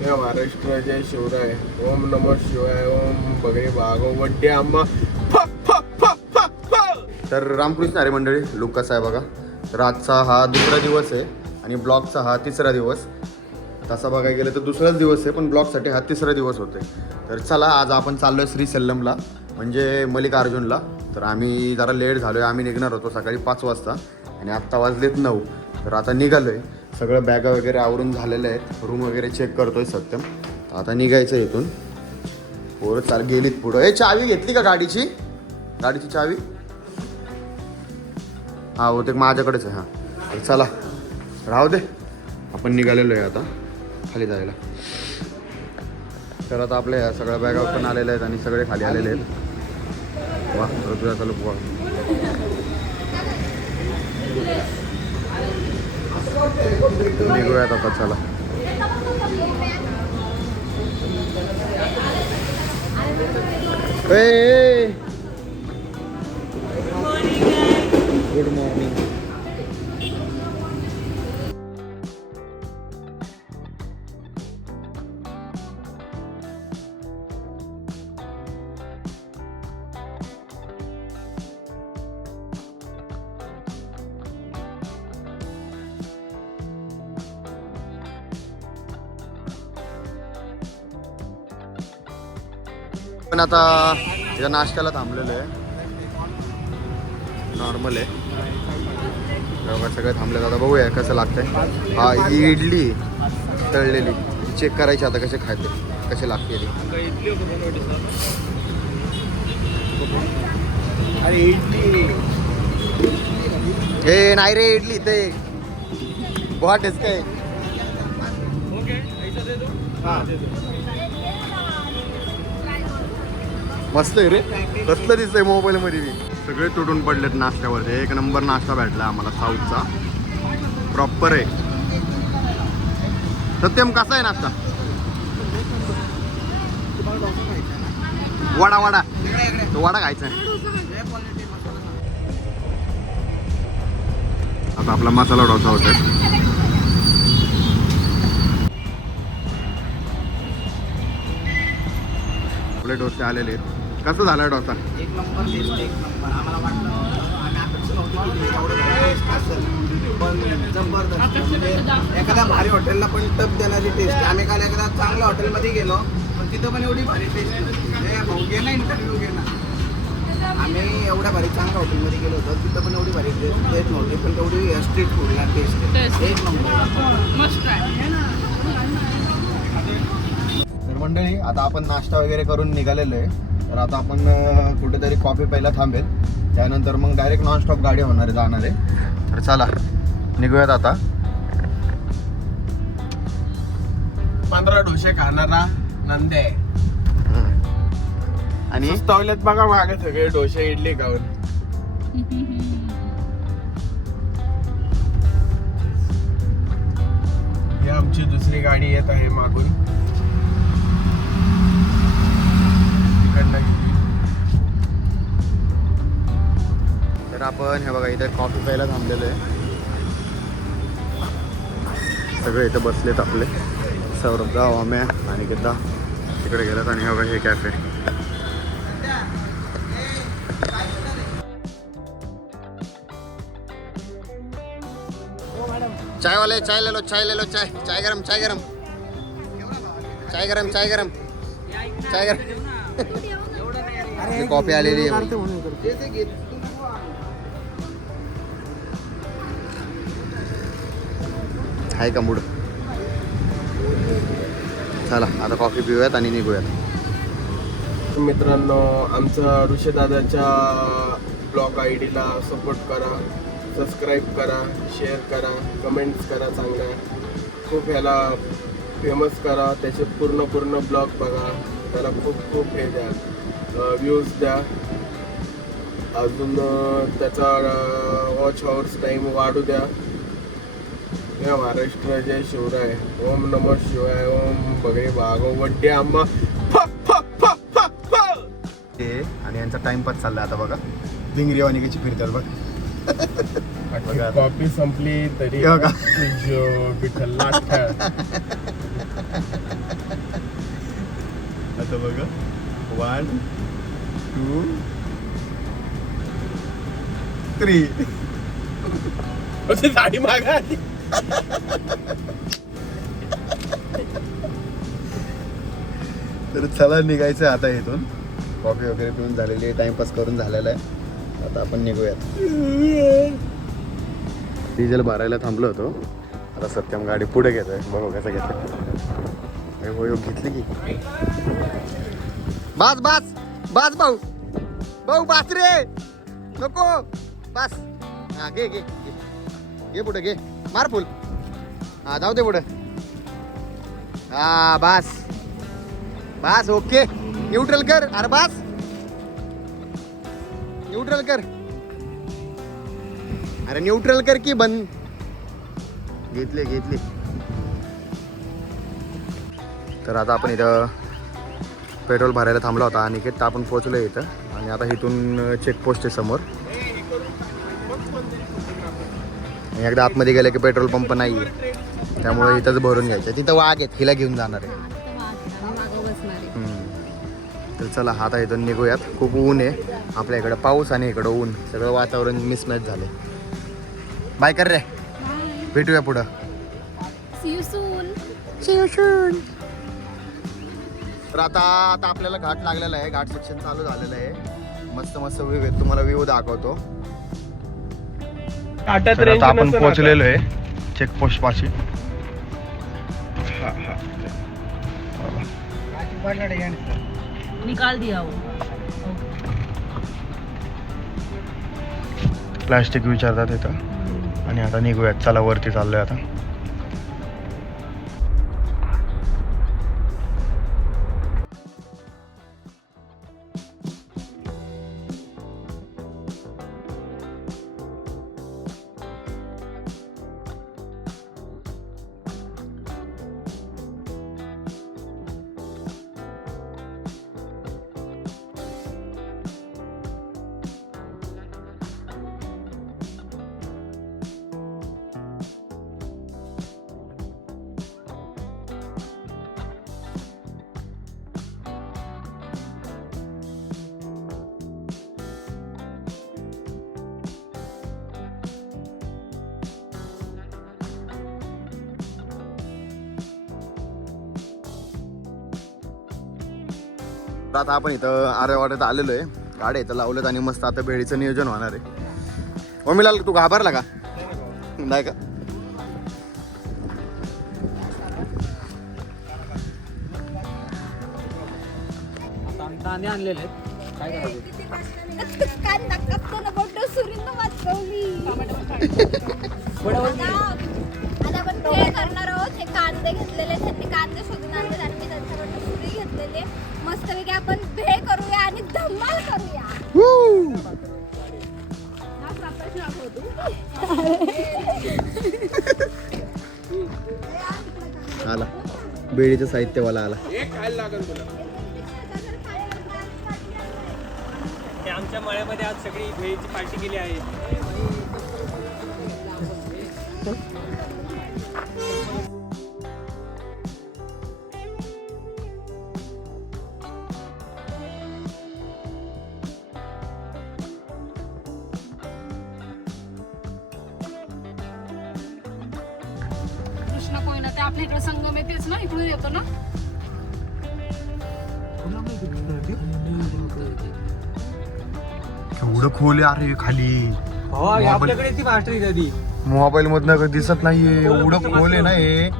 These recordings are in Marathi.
या महाराष्ट्र जय शिवराय. ओम नमः शिवाय. ओम भगवे भागवते आंबा. तर रामकृष्ण हरी मंडळी, लुक कसा आहे बघा. तर आजचा हा दुसरा दिवस आहे आणि ब्लॉगचा हा तिसरा दिवस. तसा बघायला गेलं तर दुसराच दिवस आहे, पण ब्लॉगसाठी हा तिसरा दिवस होते. तर चला, आज आपण चाललो आहे श्रीसेल्लमला, म्हणजे मल्लिकार्जुनला. तर आम्ही जरा लेट झालो आहे. आम्ही निघणार होतो सकाळी 5 वाजता आणि आत्ता वाजलेत 9. तर आता निघालो आहे. सगळं बॅगा वगैरे आवरून झालेलं आहेत. रूम वगैरे चेक करतोय सत्यम. आता निघायचं आहे इथून. पोरं गेलीत पुढं. चावी घेतली का गाडीची चावी? हां, होते माझ्याकडेच आहे. हां, तर चला, राहू दे. आपण निघालेलो आहे आता खाली जायला. तर आता आपल्या सगळ्या बॅगा पण आलेल्या आहेत आणि सगळे खाली आलेले आहेत. वा, तुझा चालू वा. निघूयात आता, चला. Good morning. पण आता या नाश्त्याला थांबलेलं आहे. नॉर्मल आहे. बघा, सगळे थांबले. आता बघूया कसं लागतंय. हा, इडली तळलेली चेक करायची आता, कसे खायचे, कसे लागते ती. अरे इडली हे नाही रे, इडली ते बॉट आहेस काय. मस्त आहे रे. कसलं दिसतंय मोबाईलमध्ये बी. सगळे तुटून पडलेत नाश्त्यावरती. एक नंबर नाश्ता भेटला आम्हाला साऊथचा, प्रॉपर आहे. सत्यम, कसा आहे नाश्ता? वडा तो वडा खायचा आहे. आता आपला मसाला डोसा होता. आपले डोसे आलेले आहेत. कसं झाला डोसा? एक नंबर टेस्ट, एक नंबर. आम्हाला वाटलं आम्ही अपेक्षा नव्हती की एवढं टेस्ट असेल, पण जबरदस्त. म्हणजे एखाद्या भारी हॉटेलला पण टप देणारी टेस्ट. आम्ही काल एखाद्या चांगल्या हॉटेलमध्ये गेलो, पण तिथं पण एवढी भारी टेस्ट नव्हती. भाऊ घे ना, इंटरव्ह्यू घे ना. आम्ही एवढ्या भारी चांगल्या हॉटेलमध्ये गेलो होतो, तिथं पण एवढी भारी टेस्ट नव्हती, पण तेवढी स्ट्रीट फूडला टेस्ट एक नंबर. तर मंडळी, आता आपण नाश्ता वगैरे करून निघालेलो आहे. तर आता आपण कुठेतरी कॉफी प्यायला थांबेल. त्यानंतर मग डायरेक्ट नॉनस्टॉप गाडी होणार आहे, जाणार आहे. तर चला, निघूयात आता. 15 डोसे खाणारा नंदे आणि टॉयलेट बघा मागे सगळे डोसे इडली खाऊन. ही आमची दुसरी गाडी येत आहे मागून. तर आपण हे बघा, इथे कॉफी प्यायला थांबलेलो आहे. सगळे इथे बसलेत आपले. सौरभ, अम्या आणि किद्दा तिकडे गेलात. आणि हे बघा, हे कॅफे. चाय वाले, चाय ले लो, चाय ले लो. चाय चाय गरम, चाय गरम, चाय गरम, चाय गरम, चाय गरम. कॉफी आलेली आहे. आहे का मूड? चला, आता कॉफी पिऊयात आणि निघूयात. मित्रांनो, आमचा ऋषदादाच्या ब्लॉग आयडीला सपोर्ट करा, सबस्क्राईब करा, शेअर करा, कमेंट्स करा. चांगल्या खूप ह्याला फेमस करा. त्याचे पूर्ण ब्लॉग बघा. त्याला खूप हे द्या, व्ह्यूज द्या. अजून त्याचा वॉच आवर्स टाईम वाढू द्या. या महाराष्ट्र जय शिवराय. ओम नमः शिवाय. ओम भगवे भागवते आंबा. आणि यांचा टाइमपास चाललाय आता बघा. डिंगरी वानिकीची फिरतात बघ. कॉफी संपली तरी बघा. विठ्ठल बघा 1 2 3 साडी मागा आली. तर चला निघायचं आता इथून. कॉफी वगैरे पिऊन झालेली आहे, टाइमपास करून झालेला आहे. आता आपण निघूयात. डिझेल भरायला थांबलो होतो. आता सत्यम गाडी पुढे घेतोय. बघू कसं घेतोय. हो घेतली की बास बास बास भाऊ भाऊ बास रे नको बास. हा घे घे घे पुढे घे मार फुल. हा जाऊ दे पुढे. हा बास बास ओके. न्यूट्रल कर. अरे बास न्यूट्रल कर. अरे न्यूट्रल कर की बंद. घेतले घेतले. तर आता आपण इथं पेट्रोल भरायला थांबला होता. अनिकेत आपण पोहोचलो इथं आणि आता इथून चेकपोस्ट आहे समोर. आणि एकदा आतमध्ये गेलं की पेट्रोल पंप नाही आहे, त्यामुळे इथंच भरून घ्यायचं. तिथं वाघ आहेत, हिला घेऊन जाणार आहे. तर चला आता इथून निघूयात. खूप ऊन आहे आपल्या इकडं. पाऊस आणि इकडं ऊन, सगळं वातावरण मिसमॅच झालं. बाय कर रे. भेटूया पुढं. See you soon. तर आता आपल्याला घाट लागलेला आहे. घाट सेक्शन चालू झालेलं आहे. मस्त मस्त व्ह्यू आहे. तुम्हाला व्ह्यू दाखवतो. तर आता आपण पोहोचलेलो आहे चेकपोस्ट पाशी. निकाल दिया वो. प्लास्टिक विचारतात इथं. आणि आता निघूयात. चला वरती चाललोय आता. आता आपण इथं आरेवाड्यात आलेलो आहे. गाड्या इथं लावलेत आणि मस्त आता भेळीचं नियोजन होणार आहे. ओमिलाल तू घाबरला का? नाही का? कांदे आणलेले काय करायचं? आता आपण भेळ करणार आहोत. हे कांदे घेतलेले, त्यांनी कांदे शोधून आणले आणि मी त्यांच्याकडनं सुरी घेतलेली. मस्तपैकी आपण भेळ करूया आणि धमाल करूया. आला बेळीचं साहित्यवाला आला. आमच्या मळ्यामध्ये आज सगळी भेळीची पार्टी केली आहे. कृष्णा कोयना ते आपल्या इकडे संगम आहे तेच ना, इकडून येतो ना. एवढं खोल आहे अरे खाली. आपल्याकडे ती मास्टरी नदी मोबाईल मधनं दिसत नाहीये. एवढं खोल आहे ना हे.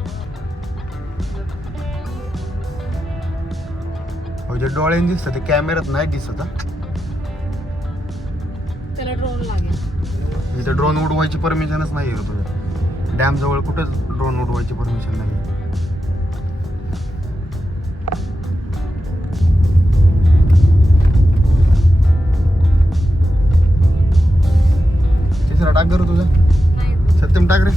डोळ्याने दिसत, ते कॅमेऱ्यात नाही दिसत. त्याला ड्रोन लागेल. इथं ड्रोन उडवायची परमिशनच नाही आहे तुझ्या. डॅम जवळ कुठंच ड्रोन उडवायची परमिशन नाही. तिसरा टाक करू तुझा. सत्यम टाक रे.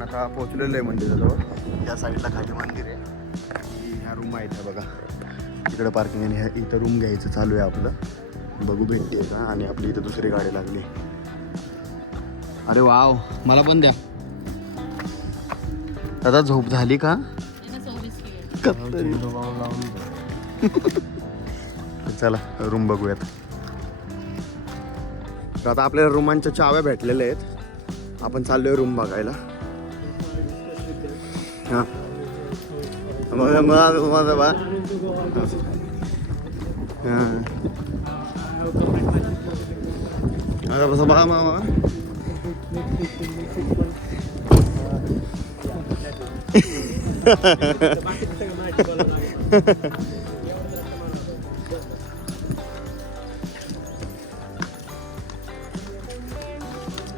आपण आता पोहोचलेलो आहे मंदिराजवळ. या साईडला खाली मंदिर आहे आणि ह्या रूम आहेत ह्या बघा. इकडे पार्किंग आणि इथं रूम घ्यायचं चालू आहे आपलं. बघू भेटते का. आणि आपली इथं दुसरी गाडी लागली. अरे वाव, मला पण द्या दादा. झोप झाली का? चला रूम बघूयात. तर आता आपल्याला रूमांच्या चाव्या भेटलेल्या आहेत. आपण चाललोय रूम बघायला. हां माझा बा कसं बघा मामा.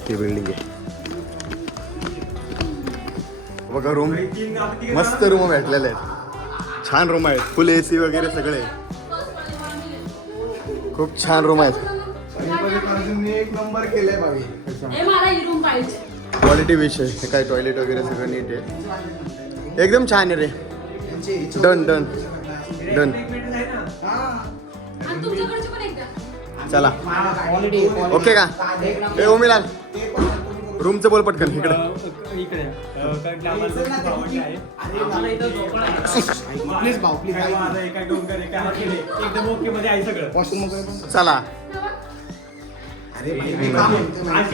ते बिल्डिंग आहे बघा. रूम मस्त रूम भेटलेले आहेत. छान रूम आहेत. फुल AC वगैरे सगळे. खूप छान रूम आहेत. एक नंबर केलाय भावी. क्वालिटी विषय हे काय. टॉयलेट वगैरे सगळं नीट आहे. एकदम छान आहे रे. Done done done. चला ओके का. ए ओमीलाल रूमचं बोल पटकन. इकडे चला.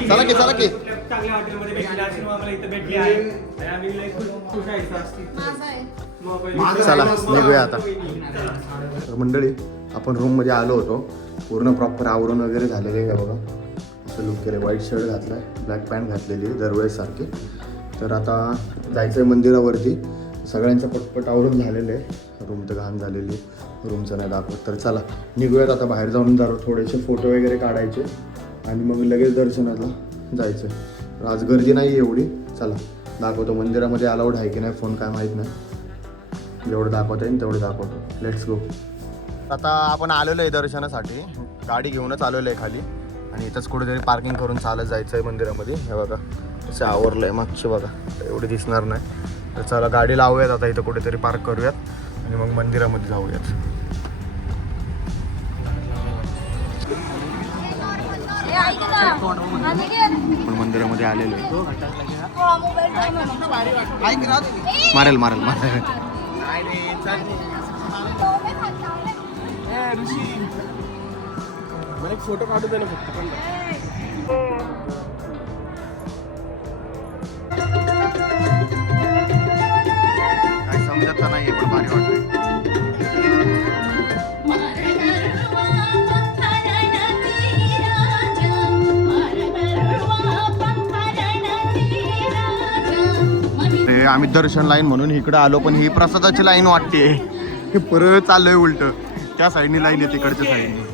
चला की चला की. चांगल्या हॉटेलमध्ये भेटली अशी आम्हाला इथं भेटली आहे आणि आम्ही लई खुश आहे. चला निघूया आता. तर मंडळी आपण रूममध्ये आलो होतो. पूर्ण प्रॉपर आवरण वगैरे झालेलं आहे बघा. असं लुक केलं. व्हाईट शर्ट घातलाय, ब्लॅक पॅन्ट घातलेली आहे दरवेळेसारखी. तर आता जायचं आहे मंदिरावरती. सगळ्यांचं पटपट आवरून झालेलं आहे. रूम तर घाण झालेली. रूमचं नाही दाखवत. तर चला निघूयात आता. बाहेर जाऊन जरा थोडेसे फोटो वगैरे काढायचे आणि मग लगेच दर्शनाला जायचं. तर आज गर्दी नाही एवढी. चला दाखवतो मंदिरामध्ये अलाउड आहे की नाही फोन काय माहीत नाही. जेवढं दाखवता येईल तेवढं दाखवतो. Let's go. आता आपण आलेलो आहे दर्शनासाठी. गाडी घेऊनच आलेलो आहे खाली आणि इथंच कुठेतरी पार्किंग करून चालत जायचं आहे मंदिरामध्ये. हे बघा असं आवरलं आहे मागचे बघा. एवढी दिसणार नाही. तर चला गाडी लावूयात आता. इथं कुठेतरी पार्क करूयात आणि मग मंदिरामध्ये जाऊयात. आपण मंदिरामध्ये आलेलो आहे. मारेल मारेल मारेल. मला एक फोटो काढू दे ना फक्त. काय समजत तर नाही पण भारी वाटतंय. आम्ही दर्शन लाईन म्हणून इकडे आलो पण ही प्रसादाची लाईन वाटते. हे परत चाललंय उलट. त्या साईडनी लाईन आहे तिकडच्या साईडनी.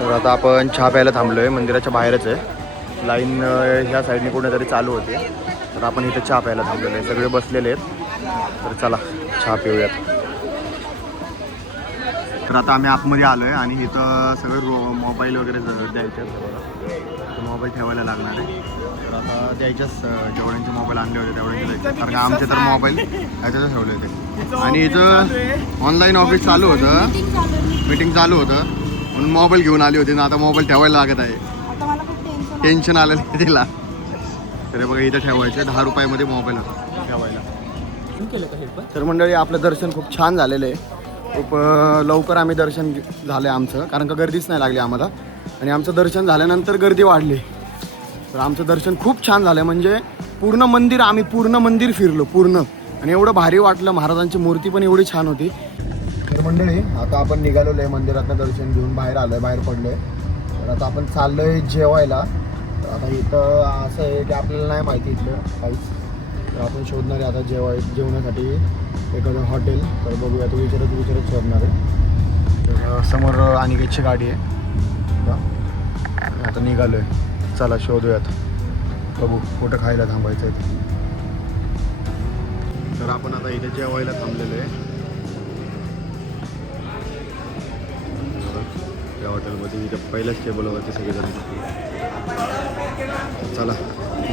तर आता आपण चहा प्यायला थांबलो आहे. मंदिराच्या बाहेरच आहे. लाईन ह्या साईडने कुठेतरी चालू होते. तर आपण इथं चहा प्यायला थांबलेलो आहे. सगळे बसलेले आहेत. तर चला चहा पिऊयात. तर आता आम्ही आतमध्ये आलो आहे आणि इथं सगळे मोबाईल वगैरे द्यायचे आहेत. मोबाईल ठेवायला लागणार आहे. तर आता द्यायच्याच. जेवढ्यांचे मोबाईल आणले होते तेवढ्यांचे द्यायचे. कारण का आमचे तर मोबाईल ह्याच्यातच ठेवले होते. आणि इथं ऑनलाईन ऑफिस चालू होतं. मीटिंग चालू होतं म्हणून मोबाईल घेऊन आली होती ना. आता मोबाईल ठेवायला लागत आहे. टेन्शन आलेलं आहे तिला. तर बघा इथं ठेवायचं. 10 रुपयामध्ये मोबाईल होता ठेवायला. तर मंडळी आपलं दर्शन खूप छान झालेलं आहे. खूप लवकर आम्ही दर्शन झालं आहे आमचं. कारण का गर्दीच नाही लागली आम्हाला. आणि आमचं दर्शन झाल्यानंतर गर्दी वाढली. तर आमचं दर्शन खूप छान झालं. म्हणजे पूर्ण मंदिर आम्ही पूर्ण मंदिर फिरलो पूर्ण. आणि एवढं भारी वाटलं. महाराजांची मूर्ती पण एवढी छान होती. तर मंडळी आता आपण निघालेलो आहे मंदिरातनं दर्शन घेऊन. बाहेर आलो आहे, बाहेर पडलो आहे. तर आता आपण चाललो आहे जेवायला. तर आता इथं असं आहे की आपल्याला नाही माहिती इथलं काहीच. तर आपण शोधणार आहे आता जेवणासाठी एखादं हॉटेल. तर बघूया, तो विचारत शोधणार आहे. तर समोर अनिकेतची गाडी आहे. आता निघालो आहे. चला शोधूयात, बघू कुठं खायला थांबायचं आहे. तर आपण आता इथे जेवायला थांबलेलो आहे या हॉटेलमध्ये. इथे पहिल्याच टेबलवरती सगळेजण. चला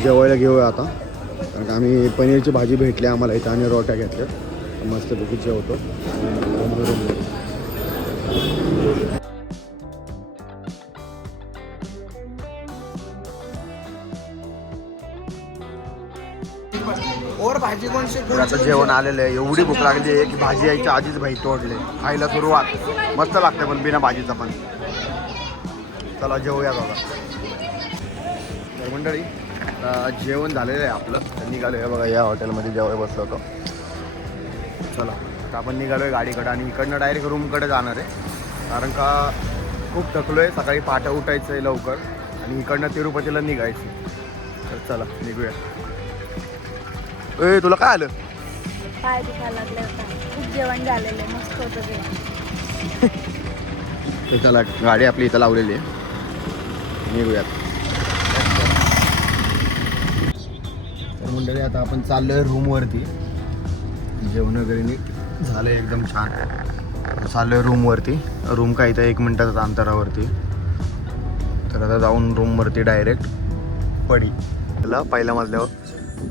जेवायला घेऊया आता, कारण का आम्ही पनीरची भाजी भेटली आम्हाला इथं आणि रोट्या घेतल्या. मस्तपैकी जेवतो. और भाजी कोणची तर आता जेवण आलेलं आहे. एवढी भूक लागली आहे की भाजी यायच्या आधीच भाई तोडले. खायला सुरुवात मस्त लागते पण बिना भाजीचा पण. चला जेवूया बघा. तर मंडळी आता जेवण झालेलं आहे आपलं. तर निघालो आहे बघा, या हॉटेलमध्ये जेवायला बसलो होतो. चला आता आपण निघालो आहे गाडीकडं आणि इकडनं डायरेक्ट रूमकडे जाणार आहे. कारण का खूप थकलो आहे. सकाळी पहाटे उठायचं आहे लवकर आणि इकडनं तिरुपतीला निघायचं. तर चला निघूया. ए तुला काय आलं? पाय दुखायला लागले होता. खूप जेवण झालेलं आहे, मस्त होतं जेवण. तर चला गाडी आपली इथं लावलेली आहे, निघूयात. तर मंडळी आता आपण चाललोय रूमवरती. जेवण वगैरे झालं एकदम छान. चाललोय रूमवरती. रूम काय इथं 1 मिनिटाच्या अंतरावरती. तर आता जाऊन रूमवरती डायरेक्ट पडी. त्याला पहिल्या मजल्यावर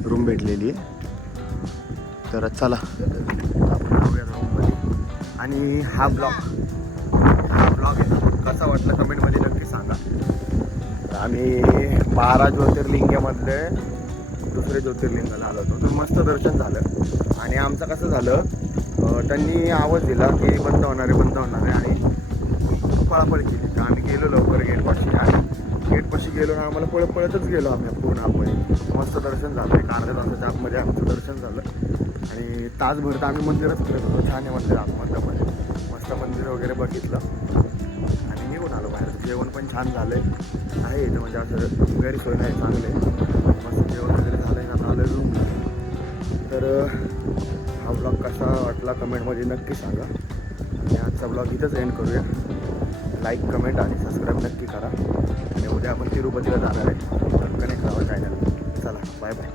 रूम भेटलेली आहे. तर चला आपण जाऊया रूममध्ये. आणि हा ब्लॉग आहे कसा वाटला कमेंटमध्ये नक्की सांगा. आम्ही 12 ज्योतिर्लिंगामधले दुसरे ज्योतिर्लिंगाला आलो होतो. तर मस्त दर्शन झालं. आणि आमचं कसं झालं, त्यांनी आवाज दिला की बंद होणार आहे आणि पळापळ केली. तर आम्ही गेलो लवकर गेटपाशी. आणि गेटपाशी गेलो ना आम्हाला पळतच गेलो आम्ही पूर्ण आतमध्ये. मस्त दर्शन झालं. एक अर्ध्या तासाच्या आतमध्ये आमचं दर्शन झालं. आणि तासभर तर आम्ही मंदिरच फिरत होतो. छान आहे मंदिर आतमधल्यामध्ये. मस्त मंदिर वगैरे बघितलं आणि निघून आलो बाहेर. जेवण पण छान झालं आहे इथं, म्हणजे असं गैरसोय नाही, चांगलं आहे. मस्त जेवण वगैरे झालं आहे. आता आलं रूम. तर हा ब्लॉग कसा वाटला कमेंटमध्ये नक्की सांगा. आणि आजचा ब्लॉग इथंच एंड करूया. लाईक कमेंट आणि सबस्क्राईब नक्की करा. आणि उद्या आपण तिरुपतीला जाणार आहे. तर कनेक्ट राहा चॅनल. चला बाय बाय.